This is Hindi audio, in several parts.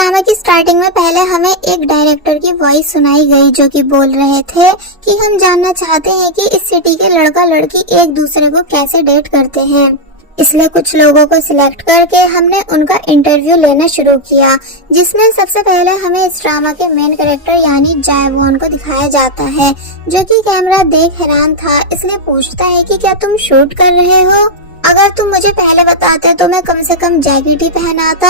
ड्रामा की स्टार्टिंग में पहले हमें एक डायरेक्टर की वॉइस सुनाई गई जो कि बोल रहे थे कि हम जानना चाहते हैं कि इस सिटी के लड़का लड़की एक दूसरे को कैसे डेट करते हैं। इसलिए कुछ लोगों को सिलेक्ट करके हमने उनका इंटरव्यू लेना शुरू किया, जिसमें सबसे पहले हमें इस ड्रामा के मेन कैरेक्टर यानी जायवॉन को दिखाया जाता है, जो कि कैमरा देख हैरान था। इसलिए पूछता है कि क्या तुम शूट कर रहे हो? अगर तुम मुझे पहले बताते तो मैं कम से कम जैकेट ही पहनाता।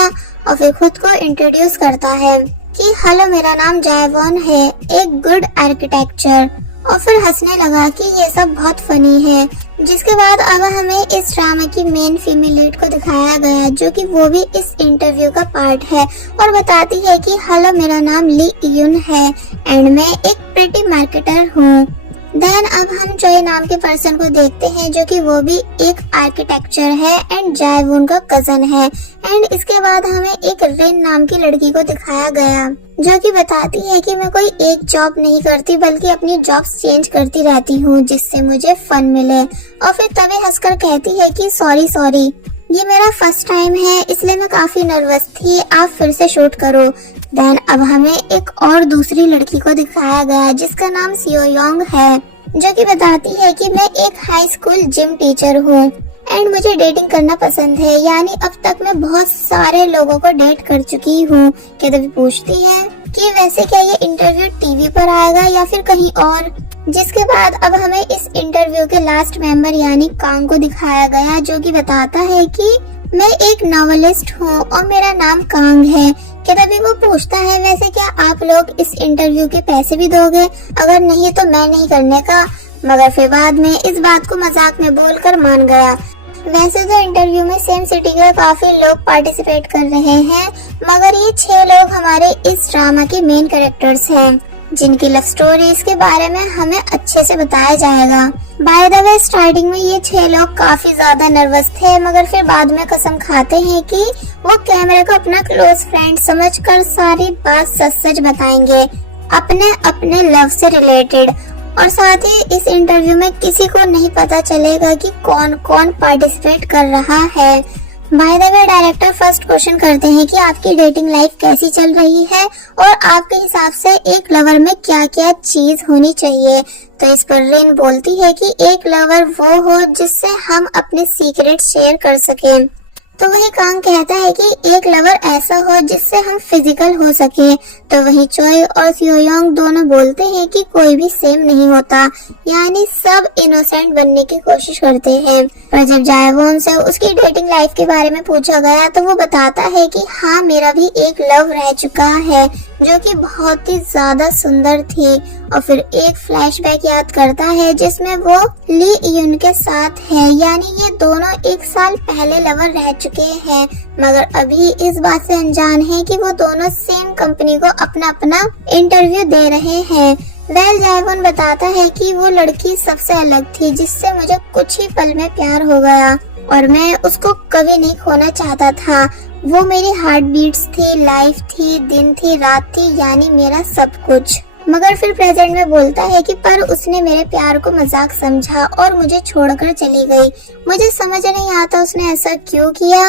और फिर खुद को इंट्रोड्यूस करता है कि हेलो, मेरा नाम जायवॉन है, एक गुड आर्किटेक्चर। और फिर हंसने लगा कि ये सब बहुत फनी है। जिसके बाद अब हमें इस ड्रामा की मेन फीमेल लीड को दिखाया गया, जो कि वो भी इस इंटरव्यू का पार्ट है और बताती है कि हेलो, मेरा नाम ली यून है एंड मैं एक प्रिटी मार्केटर हूँ। देन अब हम चोई नाम के पर्सन को देखते हैं, जो कि वो भी एक आर्किटेक्चर है एंड जायवून का कजन है। एंड इसके बाद हमें एक रिन नाम की लड़की को दिखाया गया, जो कि बताती है कि मैं कोई एक जॉब नहीं करती बल्कि अपनी जॉब्स चेंज करती रहती हूँ जिससे मुझे फन मिले। और फिर तभी हंसकर कहती है कि सॉरी, ये मेरा फर्स्ट टाइम है इसलिए मैं काफी नर्वस थी, आप फिर से शूट करो। देन अब हमें एक और दूसरी लड़की को दिखाया गया जिसका नाम सियोयोंग है, जो कि बताती है कि मैं एक हाई स्कूल जिम टीचर हूँ एंड मुझे डेटिंग करना पसंद है, यानी अब तक मैं बहुत सारे लोगों को डेट कर चुकी हूँ। क्या तभी पूछती है कि वैसे क्या ये इंटरव्यू टीवी पर आएगा या फिर कहीं और। जिसके बाद अब हमें इस इंटरव्यू के लास्ट मेंबर यानी कांग को दिखाया गया, जो कि बताता है कि मैं एक नॉवेलिस्ट हूँ और मेरा नाम कांग है। क्या तभी वो पूछता है वैसे क्या आप लोग इस इंटरव्यू के पैसे भी दोगे? अगर नहीं तो मैं नहीं करने का। मगर फिर बाद में इस बात को मजाक में बोलकर मान गया। वैसे तो इंटरव्यू में सेम सिटी के काफी लोग पार्टिसिपेट कर रहे हैं, मगर ये 6 लोग हमारे इस ड्रामा के मेन कैरेक्टर्स हैं, जिनकी लव स्टोरीज के बारे में हमें अच्छे से बताया जाएगा। बाय द वे स्टार्टिंग में ये 6 लोग काफी ज्यादा नर्वस थे, मगर फिर बाद में कसम खाते हैं कि वो कैमरे को अपना क्लोज फ्रेंड समझकर सारी बात सच बताएंगे, अपने अपने लव से रिलेटेड। और साथ ही इस इंटरव्यू में किसी को नहीं पता चलेगा कि कौन कौन पार्टिसिपेट कर रहा है। By the way director first question करते हैं कि आपकी डेटिंग लाइफ कैसी चल रही है और आपके हिसाब से एक लवर में क्या क्या चीज होनी चाहिए। तो इस पर रिन बोलती है कि एक लवर वो हो जिससे हम अपने सीक्रेट शेयर कर सकें। तो वही कांग कहता है कि एक लवर ऐसा हो जिससे हम फिजिकल हो सके। तो वही चोई और सियोयोंग दोनों बोलते हैं कि कोई भी सेम नहीं होता, यानी सब इनोसेंट बनने की कोशिश करते हैं। पर जब जायवॉन से उसकी डेटिंग लाइफ के बारे में पूछा गया तो वो बताता है कि हाँ, मेरा भी एक लव रह चुका है जो कि बहुत ही ज्यादा सुंदर थी। और फिर एक फ्लैशबैक याद करता है जिसमें वो ली यून के साथ है, यानी ये दोनों 1 साल पहले लवर रह चुके हैं, मगर अभी इस बात से अनजान है कि वो दोनों सेम कंपनी को अपना अपना इंटरव्यू दे रहे हैं। जायवॉन बताता है कि वो लड़की सबसे अलग थी जिससे मुझे कुछ ही पल में प्यार हो गया और मैं उसको कभी नहीं खोना चाहता था। वो मेरी हार्ट बीट्स थी, लाइफ थी, दिन थी, रात थी, यानी मेरा सब कुछ। मगर फिर प्रेजेंट में बोलता है कि पर उसने मेरे प्यार को मजाक समझा और मुझे छोड़कर चली गई। मुझे समझ नहीं आता उसने ऐसा क्यों किया,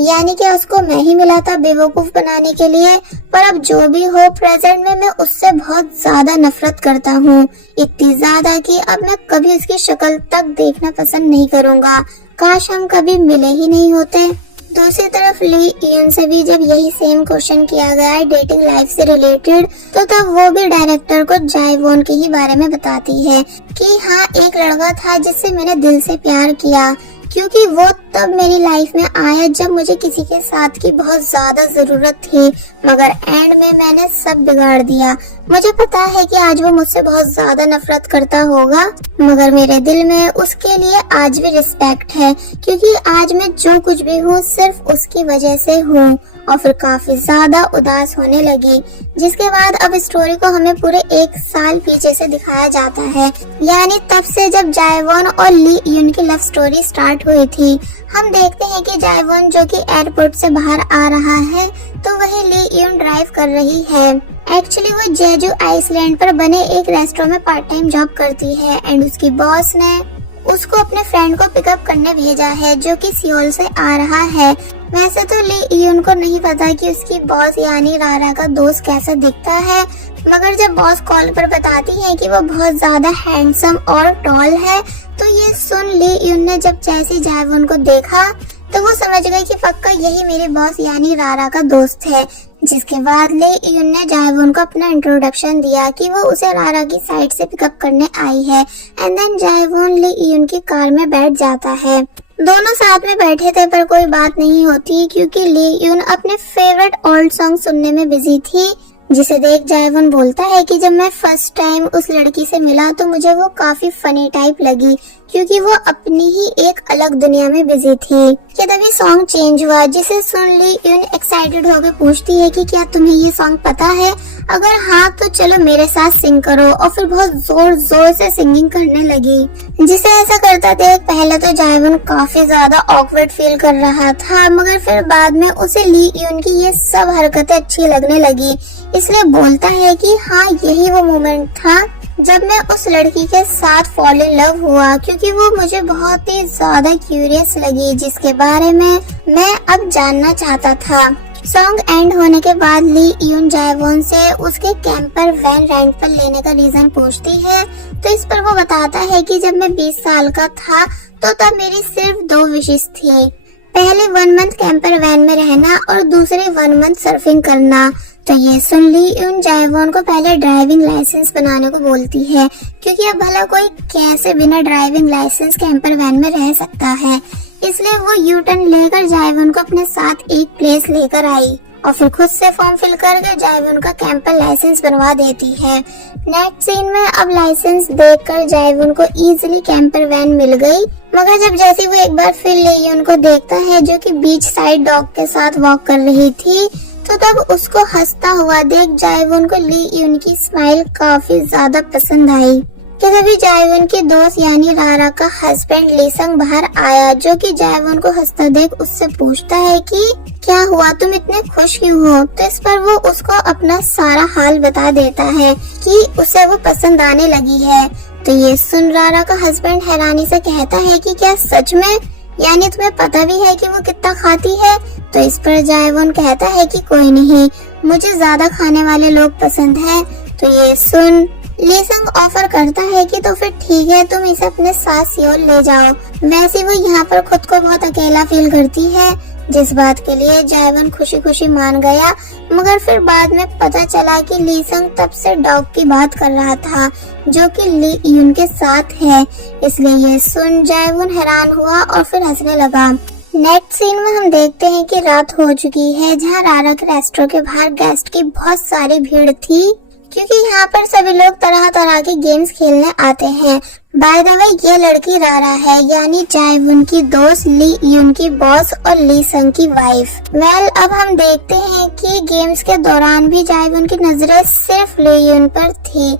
यानी कि उसको मैं ही मिला था बेवकूफ बनाने के लिए। पर अब जो भी हो, प्रेजेंट में मैं उससे बहुत ज्यादा नफरत करता हूँ, इतनी ज्यादा कि अब मैं कभी उसकी शक्ल तक देखना पसंद नहीं करूँगा। काश हम कभी मिले ही नहीं होते। दूसरी तरफ ली यून से भी जब यही सेम क्वेश्चन किया गया है डेटिंग लाइफ से रिलेटेड, तो तब वो भी डायरेक्टर को जायवॉन के ही बारे में बताती है कि हाँ, एक लड़का था जिससे मैंने दिल से प्यार किया, क्योंकि वो तब मेरी लाइफ में आया जब मुझे किसी के साथ की बहुत ज्यादा जरूरत थी, मगर एंड में मैंने सब बिगाड़ दिया। मुझे पता है कि आज वो मुझसे बहुत ज्यादा नफरत करता होगा, मगर मेरे दिल में उसके लिए आज भी रिस्पेक्ट है, क्योंकि आज मैं जो कुछ भी हूँ सिर्फ उसकी वजह से हूँ। और फिर काफी ज्यादा उदास होने लगी। जिसके बाद अब स्टोरी को हमें पूरे 1 साल पीछे से दिखाया जाता है, यानी तब से जब जायवॉन और ली यून की लव स्टोरी स्टार्ट हुई थी। हम देखते हैं कि जायवॉन जो कि एयरपोर्ट से बाहर आ रहा है, तो वही ली यून ड्राइव कर रही है। एक्चुअली वो जेजू आइसलैंड पर बने एक रेस्टोरेंट में पार्ट टाइम जॉब करती है एंड उसकी बॉस ने उसको अपने फ्रेंड को पिकअप करने भेजा है जो कि सियोल से आ रहा है। वैसे तो ली यून को नहीं पता कि उसकी बॉस यानी रारा का दोस्त कैसा दिखता है, मगर जब बॉस कॉल पर बताती है कि वो बहुत ज्यादा हैंडसम और टॉल है, तो ये सुन ली यून ने जब जैसी जायवून को देखा तो वो समझ गई कि पक्का यही मेरे बॉस यानी रारा का दोस्त है। जिसके बाद ली यून ने जायवून को अपना इंट्रोडक्शन दिया कि वो उसे रारा की साइड से पिकअप करने आई है। एंड देन जायवून ली यून की कार में बैठ जाता है। दोनों साथ में बैठे थे पर कोई बात नहीं होती क्योंकि ली यून अपने फेवरेट ओल्ड सॉन्ग सुनने में बिजी थी। जिसे देख जायवून बोलता है कि जब मैं फर्स्ट टाइम उस लड़की से मिला तो मुझे वो काफी फनी टाइप लगी क्योंकि वो अपनी ही एक अलग दुनिया में बिजी थी। ये तभी सॉन्ग चेंज हुआ, जिसे सुन ली यून एक्साइटेड होकर पूछती है कि क्या तुम्हें ये सॉन्ग पता है? अगर हाँ तो चलो मेरे साथ सिंग करो, और फिर बहुत जोर जोर से सिंगिंग करने लगी। जिसे ऐसा करता देख पहले तो जायवून काफी ज्यादा ऑकवर्ड फील कर रहा था, मगर फिर बाद में उसे ली यून की ये सब हरकतें अच्छी लगने लगी, इसलिए बोलता है कि हाँ यही वो मोमेंट था जब मैं उस लड़की के साथ फॉल इन लव हुआ, क्योंकि वो मुझे बहुत ही ज्यादा क्यूरियस लगी जिसके बारे में मैं अब जानना चाहता था। सॉन्ग एंड होने के बाद ली यून जायवून से उसके कैंपर वैन रेंट पर लेने का रीजन पूछती है, तो इस पर वो बताता है कि जब मैं 20 साल का था तो तब मेरी सिर्फ 2 विशेस थी, पहले 1 मंथ कैंपर वैन में रहना और दूसरे 1 मंथ सर्फिंग करना। तो ये सुन ली यून जायवून को पहले ड्राइविंग लाइसेंस बनाने को बोलती है, क्योंकि अब भला कोई कैसे बिना ड्राइविंग लाइसेंस कैंपर वैन में रह सकता है। इसलिए वो यू टर्न लेकर जायवून को अपने साथ एक प्लेस लेकर आई और फिर खुद से फॉर्म फिल करके जायवून का कैंपर लाइसेंस बनवा देती है। नेक्स्ट सीन में अब लाइसेंस देखकर जायवून को इजीली कैंपर वैन मिल गई, मगर जब जैसे वो एक बार फिर ली यून को देखता है जो कि बीच साइड डॉग के साथ वॉक कर रही थी, तो तब उसको हंसता हुआ देख जायवून को ली यून की स्माइल काफी ज्यादा पसंद आई। कि तभी जायवून की दोस्त यानी रारा का हस्बैंड लीसंग बाहर आया, जो कि जायवून को हंसता देख उससे पूछता है कि क्या हुआ, तुम इतने खुश क्यों हो? तो इस पर वो उसको अपना सारा हाल बता देता है कि उसे वो पसंद आने लगी है। तो ये सुन रारा का हस्बैंड हैरानी से कहता है कि क्या सच में, यानी तुम्हें पता भी है कि वो कितना खाती है? तो इस पर जायवून कहता है कि कोई नहीं, मुझे ज्यादा खाने वाले लोग पसंद है। तो ये सुन लीसंग ऑफर करता है कि तो फिर ठीक है, तुम इसे अपने साथ सियोल ले जाओ। वैसे वो यहाँ पर खुद को बहुत अकेला फील करती है, जिस बात के लिए जायवून खुशी खुशी मान गया, मगर फिर बाद में पता चला कि लीसंग तब से डॉग की बात कर रहा था जो कि ली यून के साथ है। इसलिए ये सुन जायवून हैरान हुआ और फिर हंसने लगा। नेक्स्ट सीन में हम देखते हैं कि रात हो चुकी है, जहाँ रारा के रेस्टोरेंट के बाहर गेस्ट की बहुत सारी भीड़ थी, क्योंकि यहाँ पर सभी लोग तरह तरह के गेम्स खेलने आते हैं। बाय द वे ये लड़की रारा है, यानी जायवून की दोस्त, ली यून की बॉस और लीसंग की वाइफ। अब हम देखते हैं कि गेम्स के दौरान भी जायवून की नजरें सिर्फ ली यून पर थी,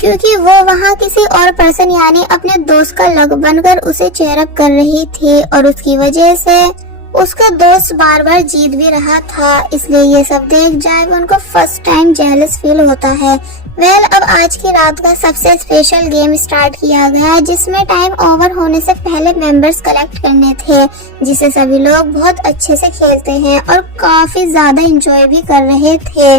क्योंकि वो वहाँ किसी और पर्सन यानी अपने दोस्त का लग बनकर उसे चेयरअप कर रही थी, और उसकी वजह से उसका दोस्त बार बार जीत भी रहा था। इसलिए ये सब देख जायवून को फर्स्ट टाइम जेलस फील होता है। अब आज की रात का सबसे स्पेशल गेम स्टार्ट किया गया, जिसमें टाइम ओवर होने से पहले मेंबर्स कलेक्ट करने थे, जिसे सभी लोग बहुत अच्छे से खेलते हैं और काफी ज्यादा एंजॉय भी कर रहे थे।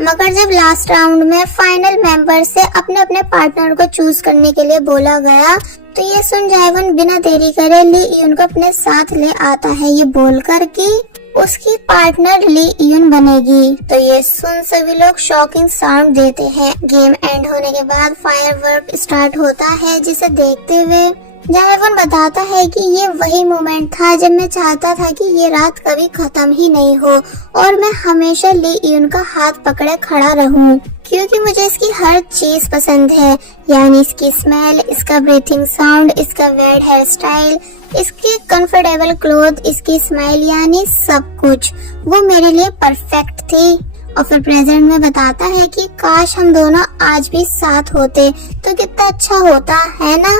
मगर जब लास्ट राउंड में फाइनल मेंबर से अपने अपने पार्टनर को चूज करने के लिए बोला गया, तो ये सुन जायवून बिना देरी करे ली यून को अपने साथ ले आता है, ये बोलकर कि उसकी पार्टनर ली यून बनेगी। तो ये सुन सभी लोग शॉकिंग साउंड देते हैं। गेम एंड होने के बाद फायरवर्क स्टार्ट होता है, जिसे देखते हुए जायवून बताता है कि ये वही मोमेंट था जब मैं चाहता था कि ये रात कभी खत्म ही नहीं हो और मैं हमेशा ली यून का हाथ पकड़े खड़ा रहूं, क्योंकि मुझे इसकी हर चीज पसंद है, यानी इसकी स्मेल, इसका ब्रीथिंग साउंड, इसका वेड हेयर स्टाइल, इसकी कंफर्टेबल क्लोथ, इसकी स्माइल, यानी सब कुछ वो मेरे लिए परफेक्ट थी। और फिर प्रेजेंट में बताता है कि काश हम दोनों आज भी साथ होते तो कितना अच्छा होता है ना।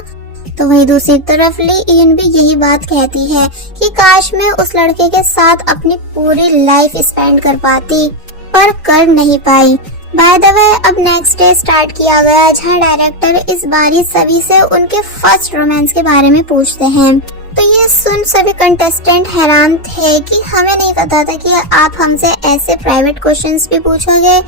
तो वही दूसरी तरफ ली यून भी यही बात कहती है कि काश मैं उस लड़के के साथ अपनी पूरी लाइफ स्पेंड कर पाती, पर कर नहीं पाई। बाय द वे अब नेक्स्ट डे स्टार्ट किया गया, जहाँ डायरेक्टर इस बारी सभी से उनके फर्स्ट रोमांस के बारे में पूछते हैं। तो ये सुन सभी कंटेस्टेंट हैरान थे कि हमें नहीं पता था कि आप हमसे ऐसे प्राइवेट क्वेश्चंस भी पूछोगे।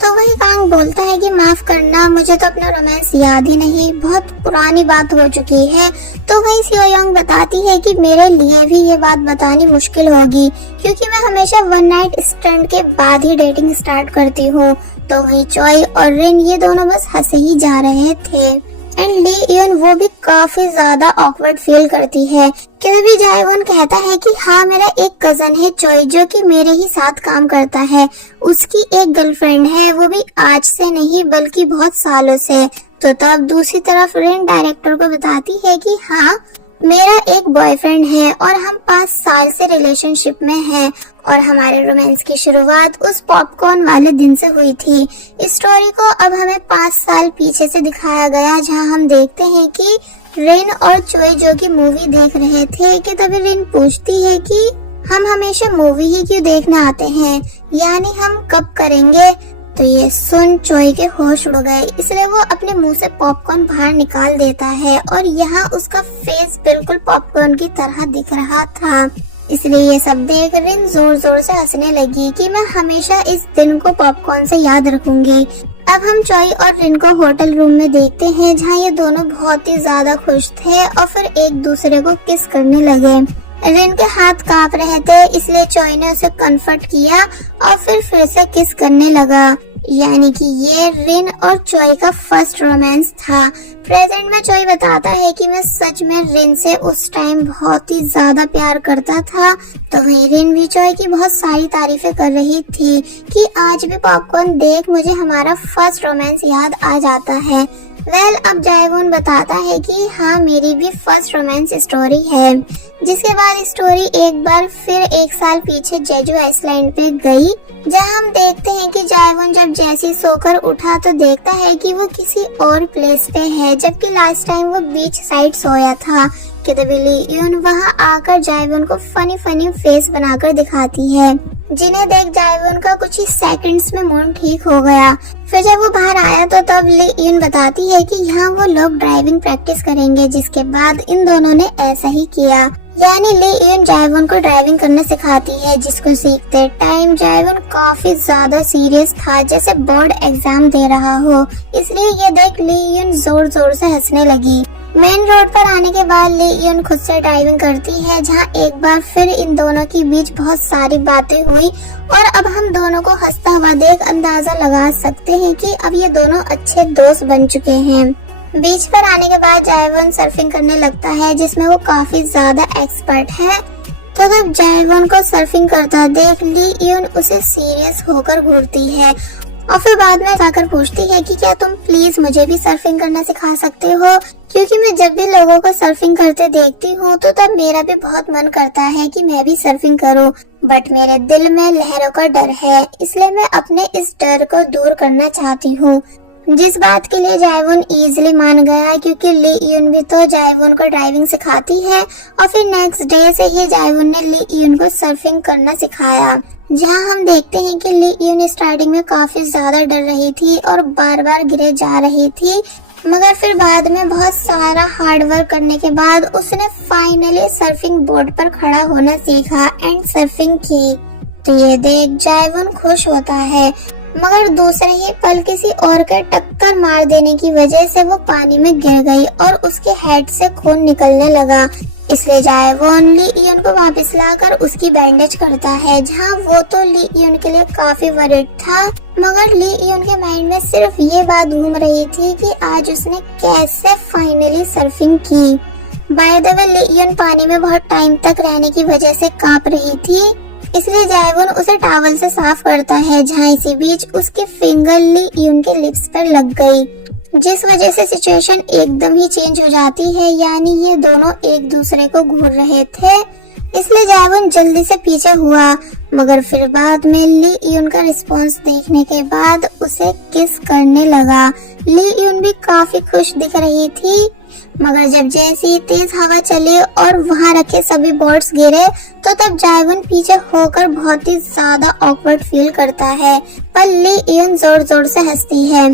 तो वही कांग बोलता है कि माफ करना, मुझे तो अपना रोमांस याद ही नहीं, बहुत पुरानी बात हो चुकी है। तो वही सियोयोंग बताती है कि मेरे लिए भी ये बात बतानी मुश्किल होगी, क्योंकि मैं हमेशा वन नाइट स्टैंड के बाद ही डेटिंग स्टार्ट करती हूँ। तो वही चॉय और रिन ये दोनों बस हंसे ही जा रहे थे। एंड ली यून वो भी काफी ज्यादा ऑकवर्ड फील करती है। तभी जायवॉन कहता है कि हाँ, मेरा एक कजन है चॉय जो कि मेरे ही साथ काम करता है, उसकी एक गर्लफ्रेंड है, वो भी आज से नहीं बल्कि बहुत सालों से। तो तब दूसरी तरफ रिन डायरेक्टर को बताती है कि हाँ, मेरा एक बॉयफ्रेंड है और हम 5 साल से रिलेशनशिप में हैं और हमारे रोमांस की शुरुआत उस पॉपकॉर्न वाले दिन से हुई थी। इस स्टोरी को अब हमें 5 साल पीछे से दिखाया गया, जहां हम देखते हैं कि रिन और चोई जो कि मूवी देख रहे थे कि तभी रिन पूछती है कि हम हमेशा मूवी ही क्यों देखने आते हैं, यानी हम कब करेंगे। तो ये सुन चोई के होश उड़ गए, इसलिए वो अपने मुंह से पॉपकॉर्न बाहर निकाल देता है और यहाँ उसका फेस बिल्कुल पॉपकॉर्न की तरह दिख रहा था। इसलिए ये सब देख रिन जोर जोर से हंसने लगी कि मैं हमेशा इस दिन को पॉपकॉर्न से याद रखूंगी। अब हम चोई और रिन को होटल रूम में देखते हैं, जहाँ ये दोनों बहुत ही ज्यादा खुश थे और फिर एक दूसरे को किस करने लगे। रिन के हाथ कांप रहे थे, इसलिए चोई ने उसे कंफर्ट किया और फिर से किस करने लगा। यानी कि ये रिन और चोई का फर्स्ट रोमांस था। प्रेजेंट में चोई बताता है कि मैं सच में रिन से उस टाइम बहुत ही ज्यादा प्यार करता था। तो वही रिन भी चोई की बहुत सारी तारीफें कर रही थी कि आज भी पॉपकॉर्न देख मुझे हमारा फर्स्ट रोमांस याद आ जाता है। अब जायवॉन बताता है कि हाँ, मेरी भी फर्स्ट रोमांस स्टोरी है। जिसके बाद स्टोरी एक बार फिर 1 साल पीछे जेजू आइसलैंड पे गई, जहाँ हम देखते हैं कि जायवॉन जब जैसे सोकर उठा तो देखता है कि वो किसी और प्लेस पे है, जबकि लास्ट टाइम वो बीच साइड सोया था। ली यून वहाँ आकर जायवॉन को फनी फनी फेस बनाकर दिखाती है, जिन्हें देख जायवॉन का कुछ ही सेकंड्स में मूड ठीक हो गया। फिर जब वो बाहर आया तो तब ली यून बताती है कि यहाँ वो लोग ड्राइविंग प्रैक्टिस करेंगे, जिसके बाद इन दोनों ने ऐसा ही किया। यानी ली यून जायवॉन को ड्राइविंग करना सिखाती है, जिसको सीखते टाइम जायवॉन काफी ज्यादा सीरियस था, जैसे बोर्ड एग्जाम दे रहा हो। इसलिए ये देख ली यून जोर जोर से हंसने लगी। मेन रोड पर आने के बाद ली यून खुद से ड्राइविंग करती है, जहां एक बार फिर इन दोनों के बीच बहुत सारी बातें हुई और अब हम दोनों को हंसता हुआ देख अंदाजा लगा सकते हैं कि अब ये दोनों अच्छे दोस्त बन चुके हैं। बीच पर आने के बाद जायवॉन सर्फिंग करने लगता है, जिसमें वो काफी ज्यादा एक्सपर्ट है। तो जब जायवॉन को सर्फिंग करता देख ली यून उसे सीरियस होकर घूरती है और फिर बाद में जाकर पूछती है कि क्या तुम प्लीज मुझे भी सर्फिंग करना सिखा सकते हो, क्योंकि मैं जब भी लोगों को सर्फिंग करते देखती हूँ तो तब मेरा भी बहुत मन करता है कि मैं भी सर्फिंग करूँ, बट मेरे दिल में लहरों का डर है, इसलिए मैं अपने इस डर को दूर करना चाहती हूँ। जिस बात के लिए जायवॉन इजीली मान गया, क्योंकि ली यून भी तो जायवॉन को ड्राइविंग सिखाती है और फिर नेक्स्ट डे से ही जायवॉन ने ली यून को सर्फिंग करना सिखाया। जहां हम देखते हैं कि ली यून स्टार्टिंग में काफी ज्यादा डर रही थी और बार बार गिरे जा रही थी, मगर फिर बाद में बहुत सारा हार्ड वर्क करने के बाद उसने फाइनली सर्फिंग बोर्ड पर खड़ा होना सीखा एंड सर्फिंग की। तो ये देख जायवॉन खुश होता है, मगर दूसरे ही पल किसी और के टक्कर मार देने की वजह से वो पानी में गिर गई और उसके हेड से खून निकलने लगा। इसलिए जायवॉन ली यून को वापस लाकर उसकी बैंडेज करता है, जहां वो तो ली यून के लिए काफी वरीड था, मगर ली यून के माइंड में सिर्फ ये बात घूम रही थी कि आज उसने कैसे फाइनली सर्फिंग की। बाय द वे ली यून पानी में बहुत टाइम तक रहने की वजह से कांप रही थी, इसलिए जायवॉन उसे टॉवल से साफ करता है, जहाँ इसी बीच उसकी फिंगर ली यून के लिप्स पर लग गई, जिस वजह से सिचुएशन एकदम ही चेंज हो जाती है। यानी ये दोनों एक दूसरे को घूर रहे थे, इसलिए जायवॉन जल्दी से पीछे हुआ, मगर फिर बाद में ली यून का रिस्पॉन्स देखने के बाद उसे किस करने लगा। ली यून भी काफी खुश दिख रही थी, मगर जब जैसी तेज हवा चली और वहां रखे सभी बोर्ड्स गिरे तो तब जायवॉन पीछे होकर बहुत ही ज्यादा ऑकवर्ड फील करता है, पर ली यून जोर जोर से हंसती है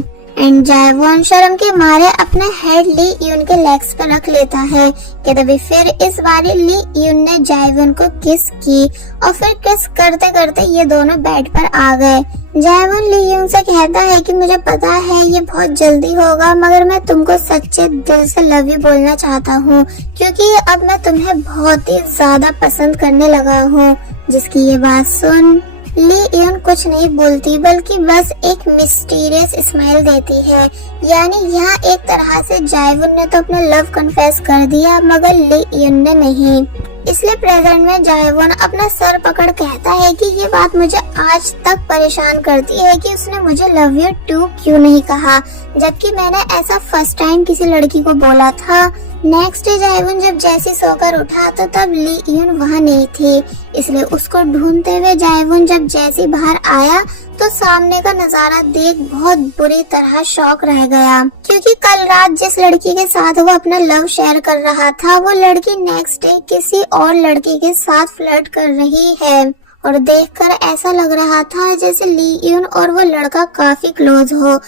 एंड जायवॉन शर्म के मारे अपना हेड ली यून के लेग्स पर रख लेता है कि तभी फिर इस बार ली यून ने जायवॉन को किस की और फिर किस करते करते ये दोनों बेड पर आ गए। जायवॉन ली यून से कहता है कि मुझे पता है ये बहुत जल्दी होगा, मगर मैं तुमको सच्चे दिल से लव यू बोलना चाहता हूँ क्योंकि अब मैं तुम्हें बहुत ही ज्यादा पसंद करने लगा हूँ। जिसकी ये बात सुन ली यून कुछ नहीं बोलती बल्कि बस एक मिस्टीरियस स्माइल देती है। यानी यहाँ एक तरह से जायवॉन ने तो अपना लव कन्फेस कर दिया मगर ली यून ने नहीं। इसलिए प्रेजेंट में जायवॉन अपना सर पकड़ कहता है कि ये बात मुझे आज तक परेशान करती है कि उसने मुझे लव यू टू क्यों नहीं कहा, जबकि मैंने ऐसा फर्स्ट टाइम किसी लड़की को बोला था। नेक्स्ट डे जायवॉन जब जैसी सोकर उठा तो तब ली यून वहाँ नहीं थी, इसलिए उसको ढूंढते हुए जायवॉन जब जैसी बाहर आया तो सामने का नजारा देख बहुत बुरी तरह शॉक रह गया क्योंकि कल रात जिस लड़की के साथ वो अपना लव शेयर कर रहा था वो लड़की नेक्स्ट डे किसी और लड़के के साथ फ्लर्ट कर रही है और देखकर ऐसा लग रहा था जैसे ली यून और वो लड़का काफी क्लोज हो।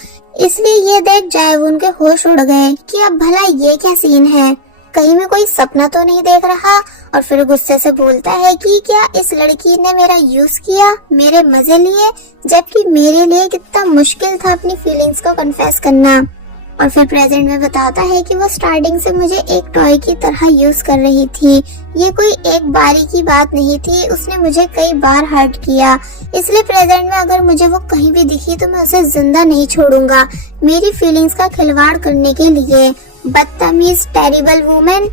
इसलिए ये देख जायवॉन के होश उड़ गए कि अब भला ये क्या सीन है, कहीं मैं कोई सपना तो नहीं देख रहा। और फिर गुस्से से बोलता है कि क्या इस लड़की ने मेरा यूज किया, मेरे मजे लिए, जबकि मेरे लिए कितना मुश्किल था अपनी फीलिंग्स को कन्फेस करना। और फिर प्रेजेंट में बताता है कि वो स्टार्टिंग से मुझे एक टॉय की तरह यूज कर रही थी, ये कोई एक बारी की बात नहीं थी, उसने मुझे कई बार हर्ट किया। इसलिए प्रेजेंट में अगर मुझे वो कहीं भी दिखी तो मैं उसे जिंदा नहीं छोड़ूंगा मेरी फीलिंग्स का खिलवाड़ करने के लिए। बदतमीज टेरिबल वुमेन।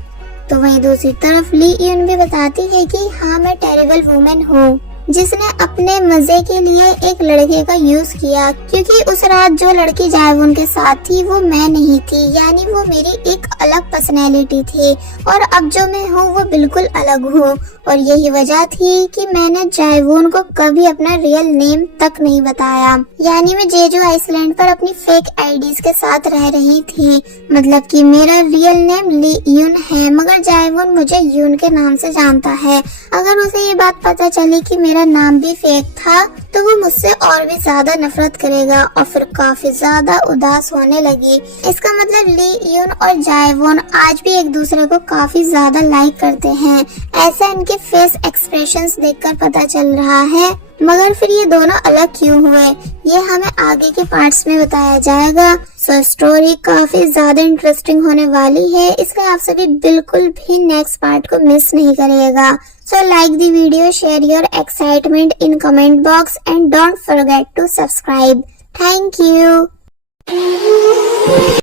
तो वहीं दूसरी तरफ ली यून भी बताती है कि हाँ मैं टेरिबल वुमेन हूँ जिसने अपने मजे के लिए एक लड़के का यूज किया क्योंकि उस रात जो लड़की जायवॉन के साथ थी वो मैं नहीं थी, यानी वो मेरी एक अलग पर्सनैलिटी थी और अब जो मैं हूँ वो बिल्कुल अलग हूँ। और यही वजह थी कि मैंने जायवॉन को कभी अपना रियल नेम तक नहीं बताया, यानी मैं जेजू आइसलैंड पर अपनी फेक आईडीज के साथ रह रही थी। मतलब कि मेरा रियल नेम ली यून है मगर जायवॉन मुझे यून के नाम से जानता है। अगर उसे ये बात पता चली कि मेरा नाम भी फेक था तो वो मुझसे और भी ज्यादा नफरत करेगा और फिर काफी ज्यादा उदास होने लगी। इसका मतलब ली यून और जायवॉन आज भी एक दूसरे को काफी ज्यादा लाइक करते हैं, ऐसा इनके फेस एक्सप्रेशंस देखकर पता चल रहा है। मगर फिर ये दोनों अलग क्यों हुए ये हमें आगे के पार्ट्स में बताया जाएगा। सो स्टोरी काफी ज्यादा इंटरेस्टिंग होने वाली है, इसलिए आप सभी बिल्कुल भी नेक्स्ट पार्ट को मिस नहीं करिएगा। So like the video, share your excitement in comment box and don't forget to subscribe. Thank you.